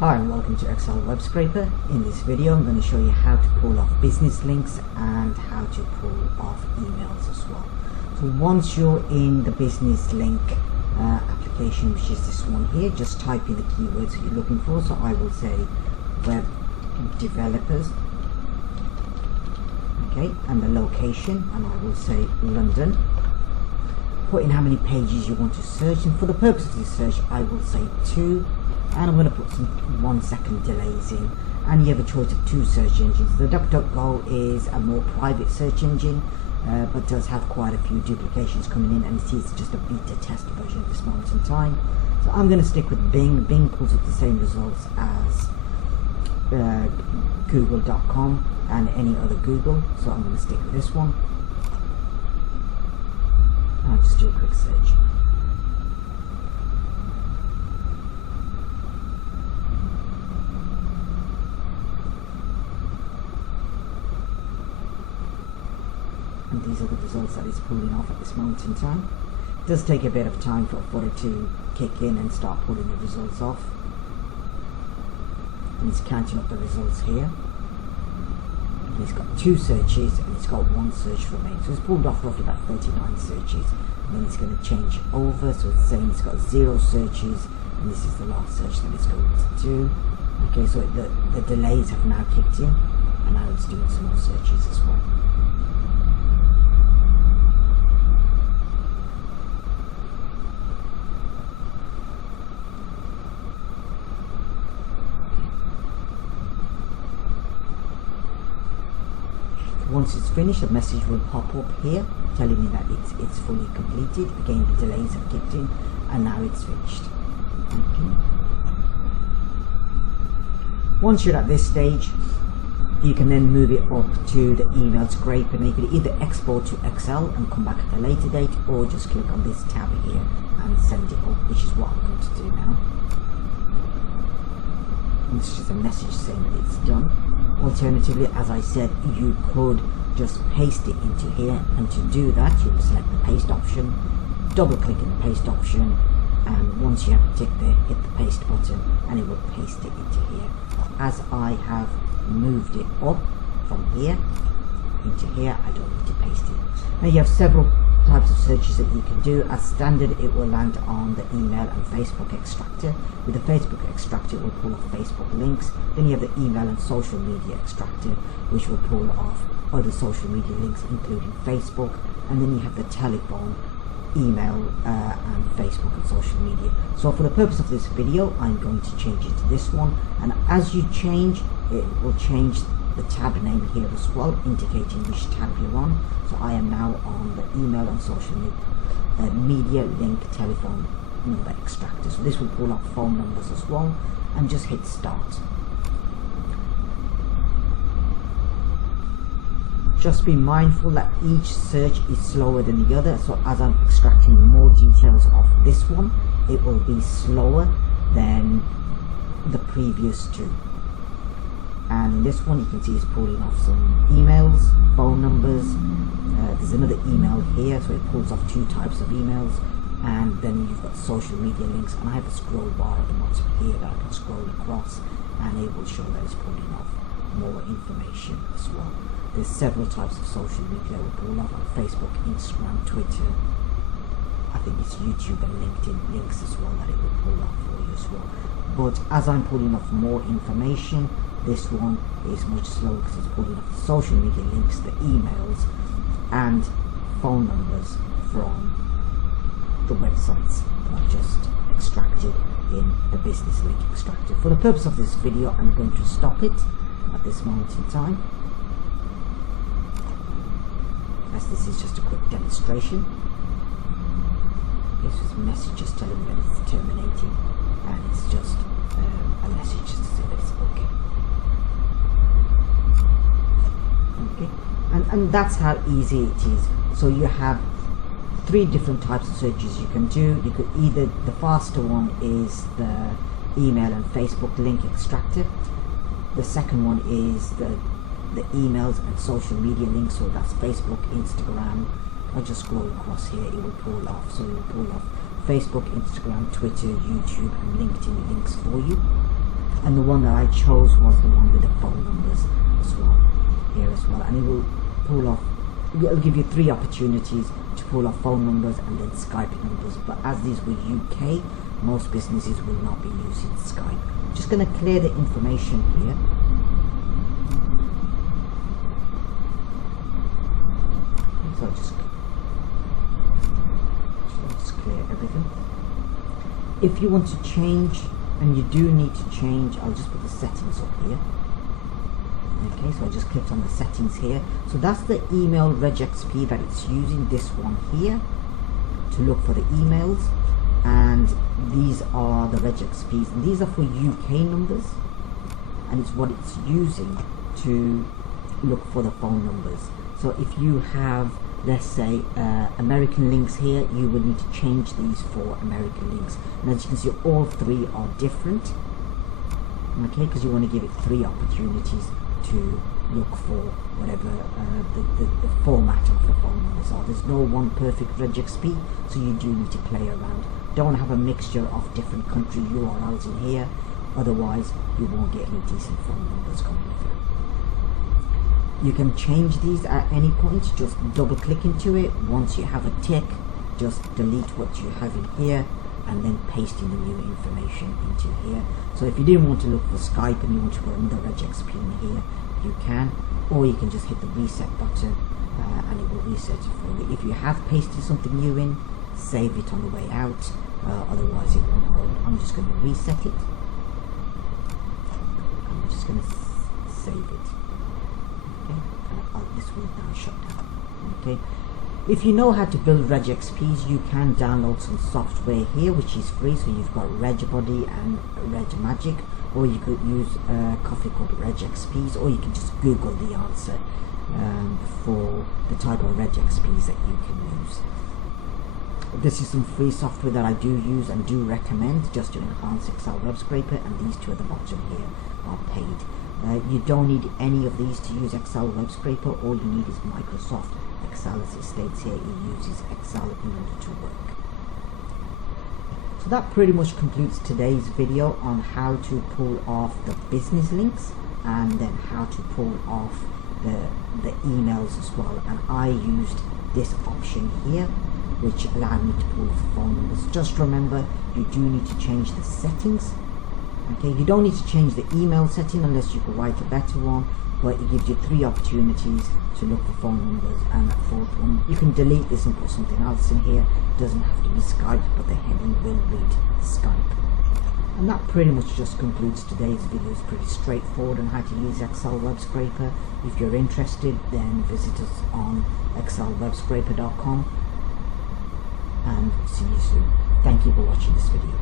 Hi and welcome to Excel Web Scraper. In this video I'm going to show you how to pull off business links and how to pull off emails as well. So once you're in the business link application, which is this one here, just type in the keywords that you're looking for. So I will say web developers, okay, and the location, and I will say London. Put in how many pages you want to search, and for the purpose of this search I will say 2, and I'm going to put some 1 second delays in, and you have a choice of 2 search engines. The DuckDuckGo is a more private search engine, but does have quite a few duplications coming in, and it's just a beta test version at this moment in time. So I'm going to stick with Bing. Bing pulls up the same results as Google.com and any other Google, so I'm going to stick with this one. I'll just do a quick search. And these are the results that it's pulling off at this moment in time. It does take a bit of time for it to kick in and start pulling the results off. And it's counting up the results here. And it's got 2 searches and it's got 1 search remaining. So it's pulled off roughly about 39 searches. And then it's going to change over, so it's saying it's got 0 searches, and this is the last search that it's going to do. Okay, so the delays have now kicked in, and now it's doing some more searches as well. Once it's finished, a message will pop up here telling me that it's fully completed. Again, the delays have kicked in and now it's finished. Okay. Once you're at this stage, you can then move it up to the email scraper, and you can either export to Excel and come back at a later date, or just click on this tab here and send it up, which is what I'm going to do now. And it's just a message saying that it's done. Alternatively, as I said, you could just paste it into here, and to do that you will select the paste option, double click in the paste option, and once you have a tick there, hit the paste button and it will paste it into here. As I have moved it up from here into here, I don't need to paste it. Now you have several types of searches that you can do. As standard, it will land on the email and Facebook extractor. With the Facebook extractor, it will pull off Facebook links. Then you have the email and social media extractor, which will pull off other social media links, including Facebook. And then you have the telephone, email, and Facebook and social media. So for the purpose of this video, I'm going to change it to this one. And as you change, it will change the tab name here as well, indicating which tab you're on. So I am now on the email and social media link telephone number extractor. So this will pull up phone numbers as well, and just hit start. Just be mindful that each search is slower than the other. So as I'm extracting more details of this one, it will be slower than the previous 2. And in this one, you can see it's pulling off some emails, phone numbers. There's another email here, so it pulls off 2 types of emails. And then you've got social media links, and I have a scroll bar at the bottom here that I can scroll across, and it will show that it's pulling off more information as well. There's several types of social media that will pull off, like Facebook, Instagram, Twitter. I think it's YouTube and LinkedIn links as well that it will pull off for you as well. But as I'm pulling off more information, this one is much slower because it's pulling off the social media links, the emails, and phone numbers from the websites that I've just extracted in the business link extractor. For the purpose of this video, I'm going to stop it at this moment in time, as this is just a quick demonstration. This is messages telling me that it's terminating, and it's just a message just to say that it's okay. Okay, and that's how easy it is. So you have 3 different types of searches you can do. You could either, the faster one is the email and Facebook link extractor. The second one is the emails and social media links, so that's Facebook, Instagram. I'll just scroll across here, it will pull off. So it will pull off Facebook, Instagram, Twitter, YouTube and LinkedIn links for you. and the one that I chose was the one with the phone numbers as well, here as well, and it will pull off, it'll give you 3 opportunities to pull off phone numbers and then Skype numbers, but as these were UK, most businesses will not be using Skype. I'm just going to clear the information here. So I'll just clear everything. If you want to change, and you do need to change, I'll just put the settings up here. Okay, so I just clicked on the settings here. So that's the email regexp that it's using, this one here, to look for the emails, and these are the regexps, and these are for UK numbers, and it's what it's using to look for the phone numbers. So if you have, let's say, American links here, you will need to change these for American links, and as you can see, all 3 are different, okay, because you want to give it 3 opportunities to look for whatever the format of the phone numbers are. There's no one perfect regexp, so you do need to play around. Don't have a mixture of different country URLs in here, otherwise you won't get any decent phone numbers coming through. You can change these at any point, just double click into it. Once you have a tick, just delete what you have in here and then paste in the new information into here. So if you didn't want to look for Skype and you want to put another regexp in here, you can, or you can just hit the reset button and it will reset it for you. If you have pasted something new in, save it on the way out, otherwise it won't hold. I'm just going to reset it. I'm just going to save it. Okay, this will now shut down. Okay, if you know how to build regexps, you can download some software here which is free. So you've got RegBuddy and RegMagick, or you could use a coffee called regexps, or you can just Google the answer for the type of regexps that you can use. This is some free software that I do use and do recommend just to enhance Excel Web Scraper, and these 2 at the bottom here are paid. You don't need any of these to use Excel Web Scraper. All you need is Microsoft Excel, as it states here. It uses Excel in order to work. So that pretty much concludes today's video on how to pull off the business links and then how to pull off the emails as well. And I used this option here, which allowed me to pull off phone numbers. Just remember, you do need to change the settings. Okay, you don't need to change the email setting unless you could write a better one, but it gives you 3 opportunities to look for phone numbers, and that 4th one, you can delete this and put something else in here. It doesn't have to be Skype, but the heading will read Skype. And that pretty much just concludes today's video. It's pretty straightforward on how to use Excel Web Scraper. If you're interested, then visit us on excelwebscraper.com, and see you soon. Thank you for watching this video.